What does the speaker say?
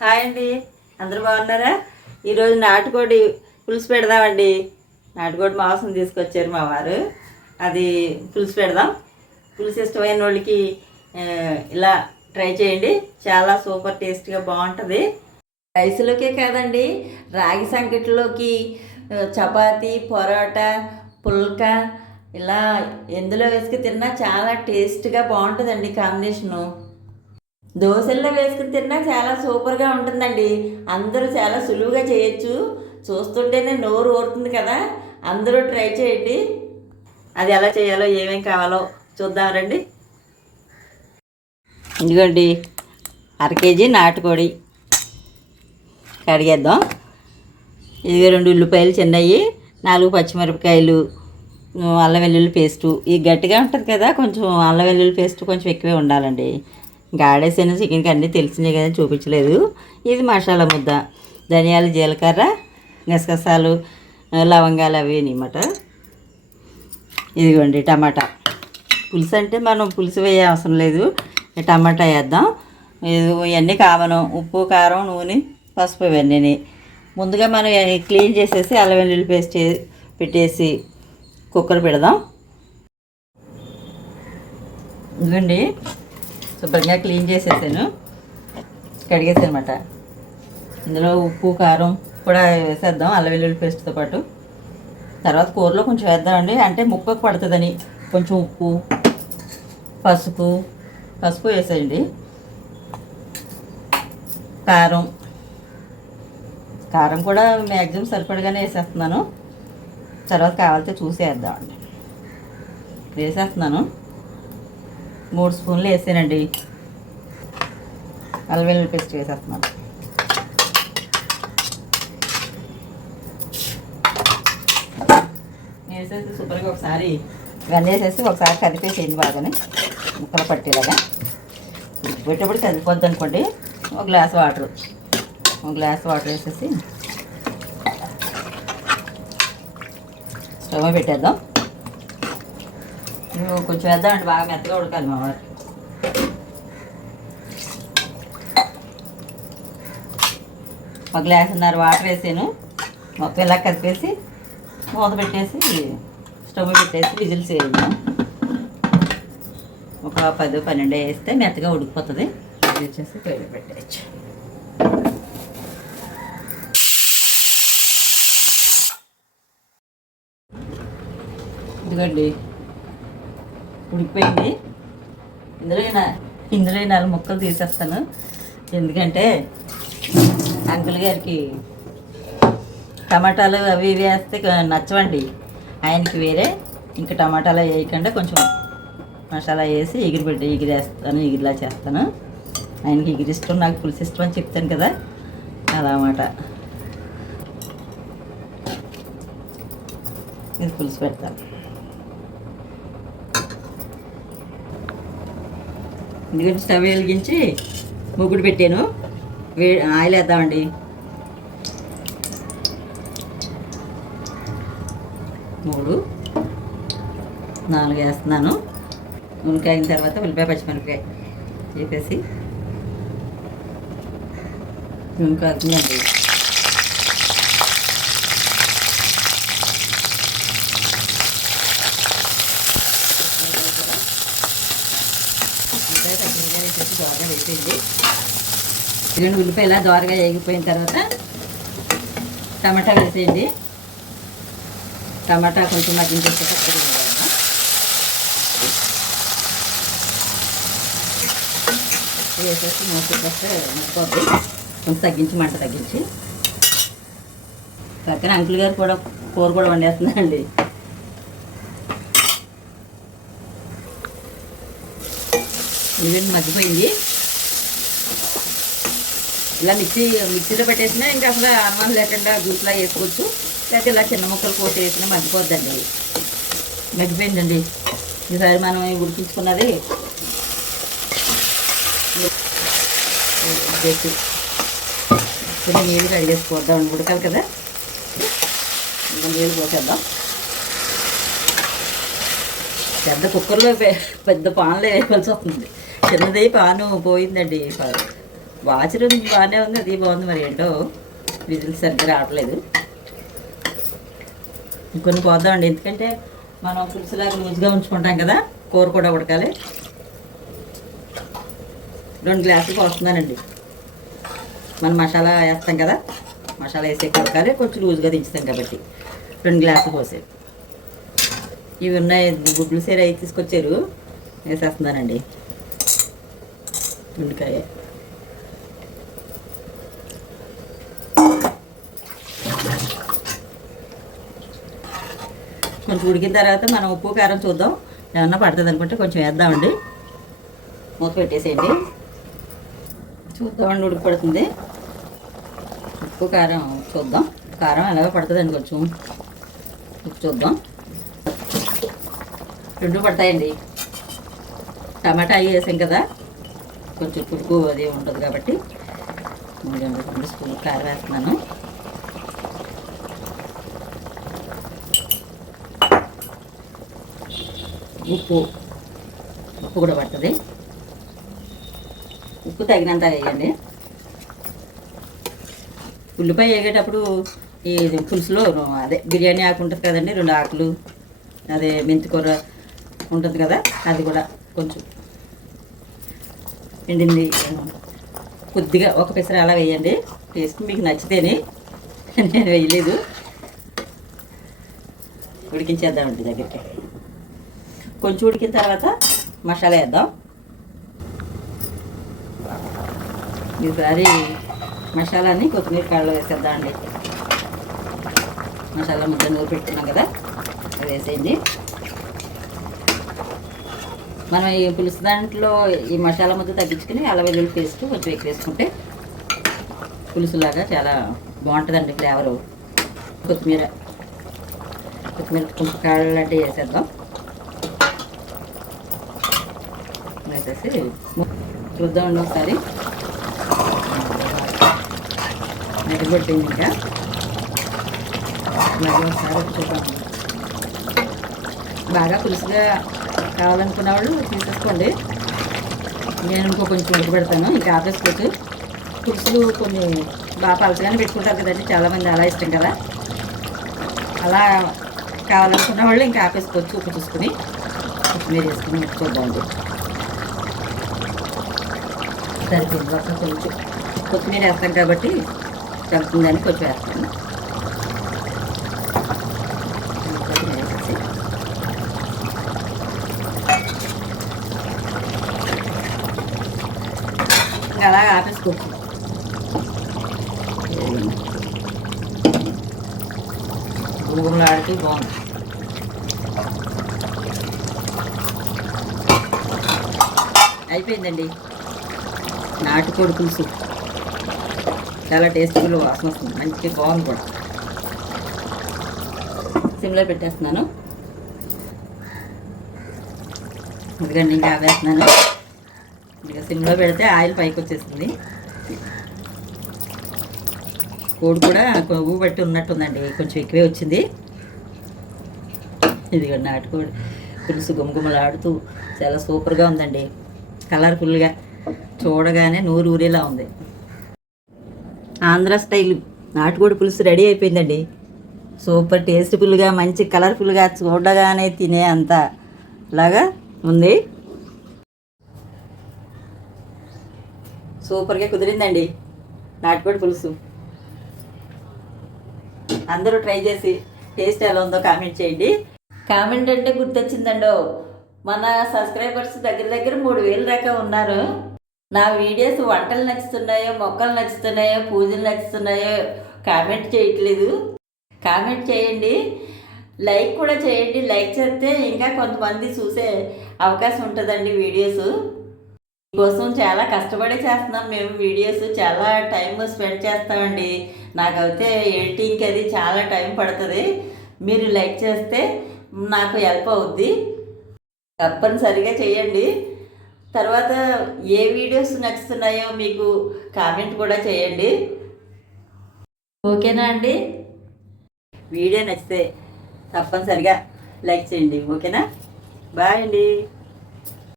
Hi అండి. అందరూ బాగున్నారా? ఈరోజు నాటుకోడి పులుసు పెడదామండి. నాటుకోడి మాంసం తీసుకొచ్చారు మా వారు. అది పులుసు పెడదాం. పులుసు ఇష్టమైన వాళ్ళకి ఇలా ట్రై చేయండి. చాలా సూపర్ టేస్ట్గా బాగుంటుంది. రైస్లోకే కాదండి రాగి సంకటిలోకి చపాతీ పొరాటా పుల్కా ఇలా ఎందులో వేసుకు తిన్నా చాలా టేస్ట్గా బాగుంటుందండి కాంబినేషను. దోశల్లో వేసుకుని తిన్నా చాలా సూపర్గా ఉంటుందండి. అందరూ చాలా సులువుగా చేయొచ్చు. చూస్తుంటేనే నోరు ఊరుతుంది కదా. అందరూ ట్రై చేయండి. అది ఎలా చేయాలో ఏమేమి కావాలో చూద్దాం రండి. ఇదిగోండి అర కేజీ నాటుకోడి కడిగేద్దాం. ఇది రెండు ఉల్లిపాయలు చిన్నవి నాలుగు పచ్చిమిరపకాయలు అల్లం వెల్లుల్లి పేస్టు. ఇది గట్టిగా ఉంటుంది కదా కొంచెం అల్లం వెల్లుల్లి పేస్ట్ కొంచెం ఎక్కువే ఉండాలండి. ఇంకా చికెన్కి అన్నీ తెలిసినాయి కదా చూపించలేదు. ఇది మసాలా ముద్ద. ధనియాలు జీలకర్ర గసగసాలు లవంగాలు అవి అనమాట ఇదిగోండి టమాటా. పులుసు అంటే మనం పులుసు వేయ అవసరం లేదు. టమాటా వేద్దాం. ఇవన్నీ కావను. ఉప్పు కారం నూనె పసుపు ఇవన్నీ ముందుగా మనం క్లీన్ చేసేసి అల్లం వెల్లుల్లి పేస్ట్ పెట్టేసి కుక్కర్ పెడదాం. ఇదిగోండి. శుభ్రంగా క్లీన్ చేసేసాను. కడిగేసానమాట. అనమాట ఇందులో ఉప్పు కారం కూడా వేసేద్దాం అల్లం వెల్లుల్లి పేస్ట్తో పాటు. తర్వాత కూరలో కొంచెం వేద్దామండి. అంటే ముక్కకు పడుతుందని. కొంచెం ఉప్పు పసుపు పసుపు వేసేయండి. కారం. కారం కూడా మ్యాక్సిమం సరిపడగానే వేసేస్తున్నాను. తర్వాత కావాలితే చూసి వేద్దామండి. వేసేస్తున్నాను. మూడు స్పూన్లు వేసానండి. అల్లం వెల్లుల్లి పేస్ట్ వేసేస్తున్నాను వేసేసి సూపర్గా ఒకసారి ఇవన్నీ వేసేసి ఒకసారి కదిపేసేయండి బాగానే. ముక్కలు పట్టేలాగా. ఉడికిపోయేటప్పుడు కదిపోద్ది అనుకోండి. ఒక గ్లాస్ వాటర్. ఒక గ్లాస్ వాటర్ వేసేసి స్టవ్ పెట్టేద్దాం. ఇవి కొంచెం వేద్దామండి బాగా మెత్తగా ఉడకాలి మా వారికి ఒక గ్లాసున్నర వాటర్ వేసాను. మొత్తం ఇలా కలిపేసి మూత పెట్టేసి స్టవ్ పెట్టేసి విజిల్స్ వేద్దాం ఒక పది పన్నెండు వేస్తే మెత్తగా ఉడికిపోతుంది. వచ్చేసి పొయ్యిలో పెట్టేయచ్చు. ఇదిగోండి. ఉడికిపోయింది. ఇందులో ఇందులో నాలుగు ముక్కలు తీసేస్తాను. ఎందుకంటే అంకుల్ గారికి టమాటాలు అవి ఇవి వేస్తే నచ్చవండి. ఆయనకి వేరే ఇంకా టమాటాలు వేయకుండా కొంచెం మసాలా వేసి ఎగిరి పెట్టి ఎగిరేస్తాను ఎగిరిలా చేస్తాను. ఆయనకి ఎగిరి ఇష్టం నాకు పులుసు ఇష్టం అని చెప్తాను కదా. అలా అన్నమాట ఇది పులుసు పెడతాను. ఎందుకంటే స్టవ్ వెలిగించి ముగ్గుడు పెట్టాను. వే ఆయిల్ వేద్దామండి. మూడు నాలుగు వేస్తున్నాను. ఉల్లికాయ అయిన తర్వాత ఉల్లిపాయ పచ్చిమిరపకాయ చెప్పేసి ఇంకా అవుతుందండి ఉల్లిపాయ పచ్చిమిరపకాయ వేసేసి రెండు ఉల్లిపాయలు దోరగా వేగిపోయిన తర్వాత టమాటా వేసేయండి. టమాటా కొంచెం మగ్గించేస్తే పచ్చడి వేసేసి మూసేస్తే ముక్కోద్ది కొంచెం తగ్గించి మంట తగ్గించి. పక్కన అంకుల్ గారు కూడా కూర కూడా వండేస్తున్నారండి. ఇవన్నీ మగ్గిపోయింది? ఇలా మిక్సీ మిక్సీలో పెట్టేసినా ఇంకా అసలు అన్నం లేకుండా జ్యూస్లా వేసుకోవచ్చు లేకపోతే ఇలా చిన్న ముక్కలు కోసి వేసినా మగ్గిపోద్దండి మగ్గిపోయిందండి. ఈసారి మనం ఉడికించుకున్నది చేసి కొంచెం నీళ్ళు కడిగేసుకోద్దాం ఉడకాలి కదా? ఇంకా నీళ్ళు పోసేద్దాం. పెద్ద కుక్కర్లో పెద్ద పాన్లో వేయవలసి వస్తుంది. చిన్నది పాను పోయిందండి వాచ్ వాచర్ బాగానే ఉంది అది బాగుంది మరి ఏంటో విజిల్ సరిగ్గా రావట్లేదు. ఇంకొన్ని పోద్దామండి ఎందుకంటే మనం పులుసులాగా లూజ్గా ఉంచుకుంటాం కదా కూర కూడా ఉడకాలి. రెండు గ్లాసులు పోస్తున్నానండి. మనం మసాలా వేస్తాం కదా మసాలా వేసే ఉడకాలి కొంచెం లూజ్గా దించుతాం కాబట్టి. రెండు గ్లాసులు పోసే ఇవి ఉన్నాయి గుడ్లు సేర అవి తీసుకొచ్చారు వేసేస్తున్నానండి. ఉల్లికాయ. కొంచెం ఉడికిన తర్వాత మనం ఉప్పు కారం చూద్దాం. ఏమన్నా పడుతుంది అనుకుంటే కొంచెం వేద్దామండి. మూత పెట్టేసేయండి. చూద్దామండి ఉడికి పడుతుంది. ఉప్పు కారం చూద్దాం. కారం ఎలాగో పడుతుందండి కొంచెం. ఉప్పు చూద్దాం. రెండు పడతాయండి. టమాటా అవి వేసాం కదా. కొంచెం పురుగు అది ఉంటుంది కాబట్టి. మూడు రెండు స్పూన్ కారం వేస్తున్నాను. ఉప్పు ఉప్పు కూడా పడుతుంది. ఉప్పు తగినంత వేయండి. ఉల్లిపాయ వేగేటప్పుడు ఈ పులుసులో అదే బిర్యానీ ఆకు ఉంటుంది కదండి రెండు ఆకులు అదే మెంతికూర ఉంటుంది కదా అది కూడా కొంచెం ఎండింది కొద్దిగా ఒక పెసర అలా వేయండి. టేస్ట్ మీకు నచ్చితేనే నేను వేయలేదు. ఉడికించేద్దామండి దగ్గరికి. కొంచెం ఉడికిన తర్వాత మసాలా వేద్దాం. ఈసారి మసాలాని కొత్తిమీర కాళ్ళు వేసేద్దామండి. మసాలా ముద్ద నూరు పెట్టుకున్నాం కదా అది వేసేయండి. మనం ఈ పులుసు దాంట్లో ఈ మసాలా ముద్ద తగ్గించుకుని అల్లం వెల్లుల్లి పేస్ట్ కొంచెం ఎక్కువ వేసుకుంటే పులుసులాగా చాలా బాగుంటుందండి ఫ్లేవరు. కొత్తిమీర కొత్తిమీర కొంచెం కాళ్ళు వేసేద్దాం. అయితే చూద్దామండి ఒకసారి. మెరుగుపెట్టింది ఇంకా. మళ్ళీ ఒకసారి చూద్దాం. బాగా పులుసుగా కావాలనుకున్న వాళ్ళు తీసేసుకోండి. నేను ఇంకో కొంచెం ఉడకబెడతాను ఇంకా ఆపేసుకోవచ్చు. పులుసులు కొన్ని బాగా పలచగానే పెట్టుకుంటారు కదండి. చాలామంది అలా ఇష్టం కదా. అలా కావాలనుకున్న వాళ్ళు ఇంకా ఆపేసుకోవచ్చు. ఉప్పు చూసుకుని కొత్తిమీర వేసుకుని చూద్దామండి. సరిపోయింది ఒక కొంచెం కొత్తిమీర వేస్తాం కాబట్టి తగ్గుతుందని కొంచెం వేస్తాను కొత్తిమీర వేసేసి ఇంకా అలా ఆపేసుకోవచ్చు. గురుగులాడితే బాగుంది. అయిపోయిందండి. నాటుకోడి పులుసు చాలా టేస్టీగా వాసన వస్తుంది. మంచి బాగుంది కూడా. సిమ్లో పెట్టేస్తున్నాను. ఎందుకంటే ఇంకా ఆవేస్తున్నాను ఇంకా సిమ్లో పెడితే ఆయిల్ పైకి వచ్చేస్తుంది కోడి కూడా కొవ్వు బట్టి ఉన్నట్టుందండి. కొంచెం ఎక్కువే వచ్చింది. ఇదిగో నాటుకోడి పులుసు గుమగుమలాడుతూ చాలా సూపర్గా ఉందండి. కలర్ఫుల్గా. చూడగానే నూరు ఊరేలా ఉంది. ఆంధ్ర స్టైల్. నాటుకోడి పులుసు రెడీ అయిపోయిందండి. సూపర్ టేస్ట్ఫుల్గా మంచి కలర్ఫుల్గా చూడగానే తినే అంత లాగా ఉంది. సూపర్గా కుదిరిందండి నాటుకోడి పులుసు. అందరూ ట్రై చేసి టేస్ట్ ఎలా ఉందో కామెంట్ చేయండి. కామెంట్ అంటే గుర్తొచ్చిందండో. మన సబ్స్క్రైబర్స్ దగ్గర దగ్గర మూడు వేల దాకా ఉన్నారు. నా వీడియోస్ వంటలు నచ్చుతున్నాయో మొక్కలు నచ్చుతున్నాయో పూజలు నచ్చుతున్నాయో కామెంట్ చేయట్లేదు. కామెంట్ చేయండి. లైక్ కూడా చేయండి. లైక్ చేస్తే ఇంకా కొంతమంది చూసే అవకాశం ఉంటుందండి వీడియోస్. కోసం చాలా కష్టపడి చేస్తున్నాం మేము వీడియోస్. చాలా టైం స్పెండ్ చేస్తామండి. నాకైతే ఎడిటింగ్కి అది చాలా టైం పడుతుంది. మీరు లైక్ చేస్తే నాకు హెల్ప్ అవుద్ది. తప్పనిసరిగా చేయండి. తర్వాత ఏ వీడియోస్ నచ్చుతున్నాయో మీకు కామెంట్ కూడా చేయండి. ఓకేనా అండి? వీడియో నచ్చితే తప్పనిసరిగా లైక్ చేయండి. ఓకేనా? బాయ్ అండి.